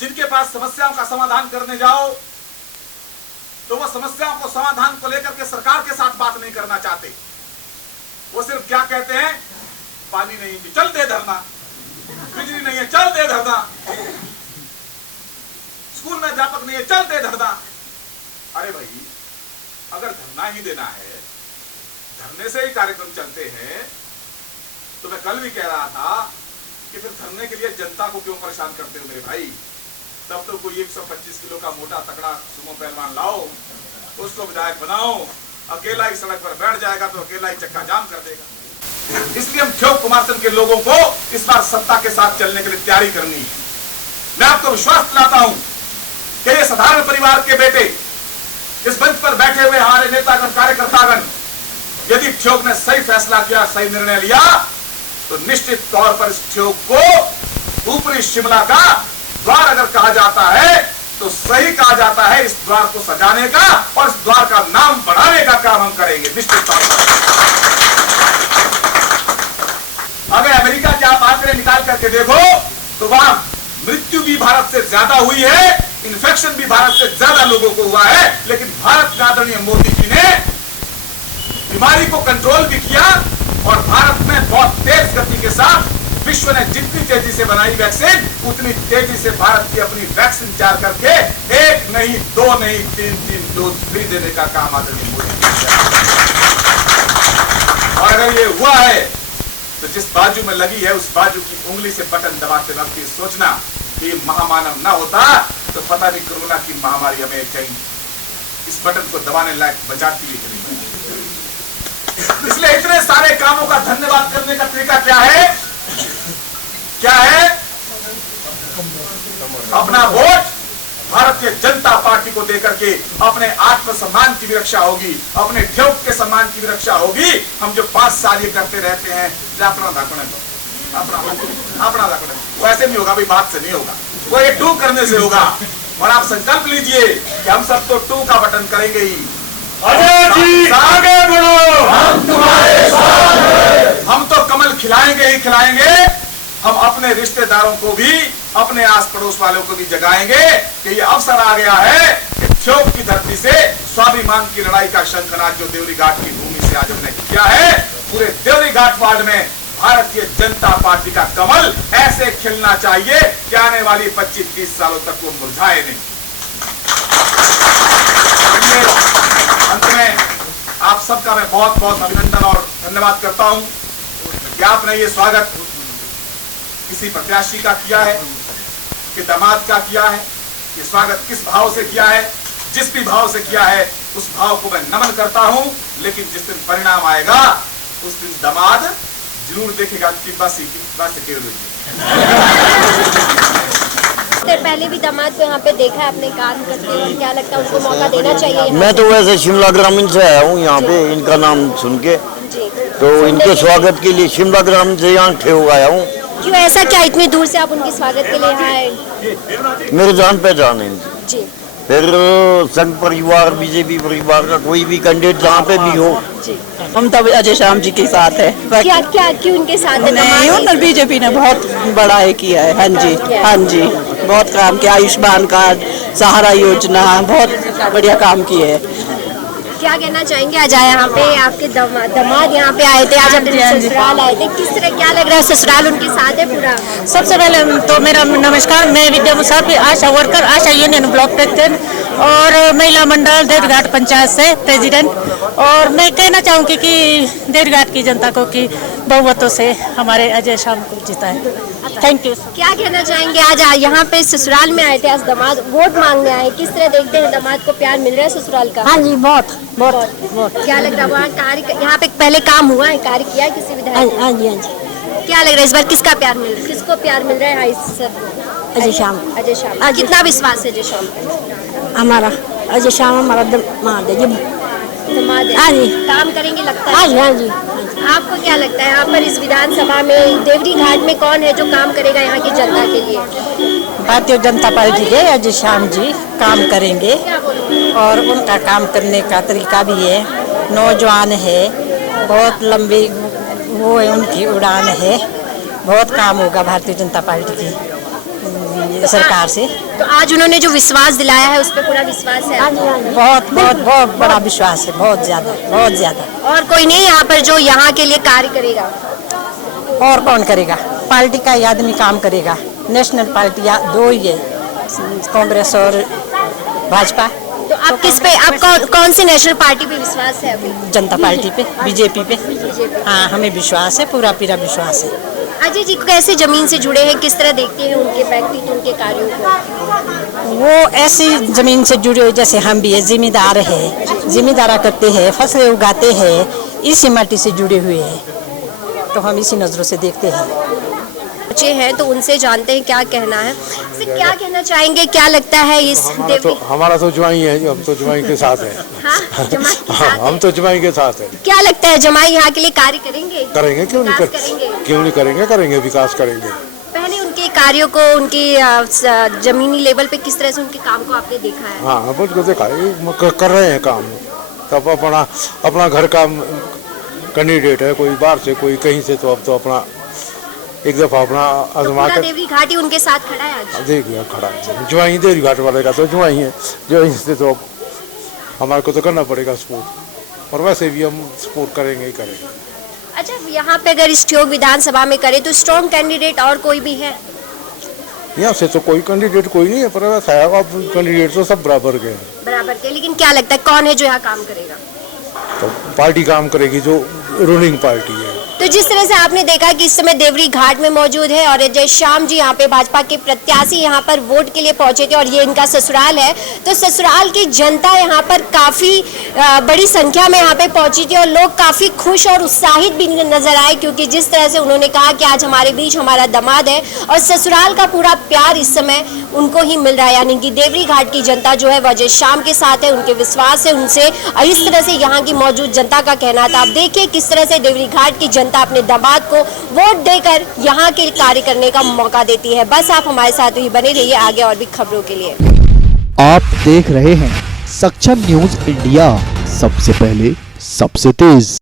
जिनके पास समस्याओं का समाधान करने जाओ तो वो समस्याओं को समाधान को लेकर के सरकार के साथ बात नहीं करना चाहते। वो सिर्फ क्या कहते हैं, पानी नहीं है चल दे धरना, बिजली नहीं है चल दे धरना, स्कूल में अध्यापक नहीं है चल दे धरना। अरे भाई, अगर धरना ही देना है, धरने से ही कार्यक्रम चलते हैं, तो मैं कल भी कह रहा था कि फिर धरने के लिए जनता को क्यों परेशान करते हो मेरे भाई। तब तो कोई 125 किलो का मोटा तगड़ा सुमो पहलवान लाओ, उसको विधायक बनाओ, अकेला ही सड़क पर बैठ जाएगा तो अकेला ही चक्का जाम कर देगा। इसलिए हम ठोक कुमारसंघ के लोगों को इस बार सत्ता के साथ चलने के लिए तैयारी करनी है। मैं आपको विश्वास दिलाता हूं कि ये साधारण परिवार के बेटे, इस मंच पर बैठे हुए हमारे नेतागण कार्यकर्तागण, यदि ठोक ने सही फैसला किया, सही निर्णय लिया, तो निश्चित तौर पर इस ठोक को ऊपरी शिमला का द्वार अगर कहा जाता है तो सही कहा जाता है। इस द्वार को सजाने का और इस द्वार का नाम बढ़ाने का काम हम करेंगे निश्चित तौर पर। अगर अमेरिका के आप आंकड़े निकाल करके देखो तो वहां मृत्यु भी भारत से ज्यादा हुई है, इन्फेक्शन भी भारत से ज्यादा लोगों को हुआ है, लेकिन भारत के आदरणीय मोदी जी ने बीमारी को कंट्रोल भी किया और भारत में बहुत तेज गति के साथ विश्व ने जितनी तेजी से बनाई वैक्सीन, उतनी तेजी से भारत की अपनी वैक्सीन तैयार करके 1 नहीं 2 नहीं 3 डोज फ्री देने का काम आदरणीय मोदी ने किया। और अगर ये हुआ है तो जिस बाजू में लगी है उस बाजू की उंगली से बटन दबाते वक्त ये सोचना कि महामानव ना होता तो पता नहीं कोरोना की महामारी हमें कहीं इस बटन को दबाने लायक बचाती है कि नहीं। इसलिए इतने सारे कामों का धन्यवाद करने का तरीका क्या है? क्या है? अपना वोट भारतीय जनता पार्टी को देकर के अपने आत्मसम्मान की भी रक्षा होगी, अपने ठोक के सम्मान की भी रक्षा होगी। हम जो 5 साल ये करते रहते हैं, अपना दाखने दो, अपना दाखने वैसे नहीं होगा भाई, बात से नहीं होगा, वो ये टू करने से होगा। और आप संकल्प लीजिए कि हम सब तो टू का बटन करेंगे ही। अजय जी आगे बढ़ो, हम तुम्हारे साथ हैं। हम तो कमल खिलाएंगे ही खिलाएंगे। हम अपने रिश्तेदारों को भी, अपने आस पड़ोस वालों को भी जगाएंगे कि ये अवसर आ गया है कि ठोक की धरती से स्वाभिमान की लड़ाई का शंखनाद जो देवरी घाट की भूमि से आज हमने किया है, पूरे देवरी घाट वार्ड में भारतीय जनता पार्टी का कमल ऐसे खिलना चाहिए कि आने वाली 25-30 सालों तक वो मुरझाए नहीं। अंत में आप सबका मैं बहुत बहुत अभिनंदन और धन्यवाद करता हूं कि आपने ये स्वागत किसी प्रत्याशी का किया है कि दामाद का किया है। ये स्वागत किस भाव से किया है, जिस भी भाव से किया है उस भाव को मैं नमन करता हूं। लेकिन जिस दिन परिणाम आएगा उस दिन दामाद जरूर देखेगा कि बस पहले भी दामाद को यहाँ पे देखा है, आपने काम करते हुए, क्या लगता है उनको मौका देना चाहिए? मैं तो वैसे शिमला ग्रामीण से आया हूँ यहाँ पे, इनका नाम सुन के तो इनके स्वागत के लिए शिमला ग्रामीण से यहाँ ठेऊ आया हूँ। क्यों, ऐसा क्या इतनी दूर से आप उनके स्वागत के लिए यहाँ आए? मेरे जान पहचान है जी। फिर संघ परिवार, बीजेपी परिवार का कोई भी कैंडिडेट जहाँ पे भी हो, हम तो अजय श्याम जी के साथ है। क्या क्या क्यों उनके साथ है? नहीं, बीजेपी ने बहुत बड़ा है किया है। हाँ जी, हाँ जी, बहुत काम किया। आयुष्मान कार्ड, सहारा योजना, बहुत बढ़िया काम किए है। क्या कहना चाहेंगे? आज आए यहाँ पे आपके दामाद यहाँ पे आए थे, आज अपने ससुराल आए थे, किस तरह क्या लग रहा है? ससुराल उनके साथ है पूरा? सबसे पहले तो मेरा नमस्कार, मैं विद्या मुसाफिर, आशा वर्कर, आशा यूनियन ब्लॉक प्रेसिडेंट और महिला मंडल देवघाट पंचायत से प्रेसिडेंट। और मैं कहना चाहूँगी कि देवघाट की जनता को कि बहुमतों से हमारे अजय श्याम को जीता है। Thank you. क्या कहना चाहेंगे? आज यहाँ पे ससुराल में आए थे, आज दामाद वोट मांगने आए, किस तरह देखते हैं? दामाद को प्यार मिल रहा है ससुराल का? हाँ जी, बहुत बहुत। क्या लग रहा है वहाँ कार्य, यहाँ पे पहले काम हुआ है, कार्य किया है किसी विधायक? हाँ जी, हाँ जी। क्या लग रहा है इस बार किसका प्यार मिल रहा है, किसको प्यार मिल रहा है? हाँ, इस सब अजय श्याम अजय श्याम, कितना विश्वास है अजय श्याम पे? हमारा अजय श्याम हमारा दामाद है जी। दामाद है। हाँ जी। काम करेंगे लगता हाँ है? जी हाँ जी। आपको क्या लगता है यहाँ पर इस विधानसभा में देवरी घाट में कौन है जो काम करेगा यहाँ की जनता के लिए? भारतीय जनता पार्टी के अजय श्याम जी काम करेंगे और उनका काम करने का तरीका भी है, नौजवान है, बहुत लंबी वो है, उनकी उड़ान है, बहुत काम होगा भारतीय जनता पार्टी की सरकार से। तो आज उन्होंने जो विश्वास दिलाया है उस पर पूरा विश्वास है? बहुत बहुत बहुत बड़ा विश्वास है, बहुत ज्यादा बहुत ज्यादा। और कोई नहीं यहाँ पर जो यहाँ के लिए कार्य करेगा? और कौन करेगा? पार्टी का ही आदमी काम करेगा। नेशनल पार्टियाँ दो ही है, कांग्रेस और भाजपा। तो आप किस पे, आप कौन सी नेशनल पार्टी पे विश्वास है अभी? जनता पार्टी पे, बीजेपी पे। हाँ, हमें विश्वास है, पूरा विश्वास है। अजय जी कैसे जमीन से जुड़े हैं, किस तरह देखते हैं उनके व्यक्तित्व, उनके कार्यों को? वो ऐसी जमीन से जुड़े हुए जैसे हम भी है, जिम्मेदार है, जिम्मेदारा करते हैं, फसलें उगाते हैं, इसी माटी से जुड़े हुए हैं, तो हम इसी नज़रों से देखते हैं। बच्चे हैं तो उनसे जानते हैं क्या कहना है। तो क्या कहना चाहेंगे, क्या लगता है इस हमारा तो जमाई है, हम तो जमाई के साथ हैं। हाँ, जमाई के साथ हैं। हम तो जमाई के साथ हैं। क्या लगता है जमाई यहाँ के लिए कार्य करेंगे? करेंगे, क्यों नहीं करेंगे, करेंगे, विकास करेंगे। पहले उनके कार्यों को, उनकी जमीनी लेवल पे किस तरह से उनके काम को आपने देखा है? हाँ, मुझको देखा है, कर रहे हैं काम। तब अपना घर का कैंडिडेट है, कोई बाहर से कोई कहीं से, तो अब तो अपना एक दफा अपना आजमा कर। देवरी घाटी उनके साथ खड़ा है आज? देखिए खड़ा है, जुआई देवरी घाट वाले का तो जुआई है, जो से तो हमारे को तो करना पड़ेगा सपोर्ट, और वैसे भी हम सपोर्ट करेंगे ही करेंगे। अच्छा, यहाँ पे अगर इस ठियोग विधानसभा में करे तो स्ट्रॉन्ग कैंडिडेट और कोई भी है? यहाँ से तो कोई कैंडिडेट कोई नहीं है, पर वैसा है अब कैंडिडेट तो सब बराबर के हैं। बराबर के, लेकिन क्या लगता है कौन है जो यहाँ काम करेगा? तो पार्टी काम करेगी, जो रूलिंग पार्टी है। तो जिस तरह से आपने देखा कि इस समय देवरी घाट में मौजूद है और अजय श्याम जी यहाँ पे भाजपा के प्रत्याशी यहाँ पर वोट के लिए पहुंचे थे और ये इनका ससुराल है, तो ससुराल की जनता यहाँ पर काफी बड़ी संख्या में यहाँ पे पहुंची थी और लोग काफी खुश और उत्साहित भी नजर आए, क्योंकि जिस तरह से उन्होंने कहा कि आज हमारे बीच हमारा दामाद है और ससुराल का पूरा प्यार इस समय उनको ही मिल रहा है। यानी कि देवरी घाट की जनता जो है अजय श्याम के साथ है, उनके विश्वास है उनसे, और इस तरह से यहाँ की मौजूद जनता का कहना था। आप देखिए किस तरह से देवरी घाट की जनता अपने दामाद को वोट देकर यहाँ के कार्य करने का मौका देती है। बस आप हमारे साथ ही बने रहिए आगे और भी खबरों के लिए। आप देख रहे हैं सक्षम न्यूज इंडिया, सबसे पहले सबसे तेज।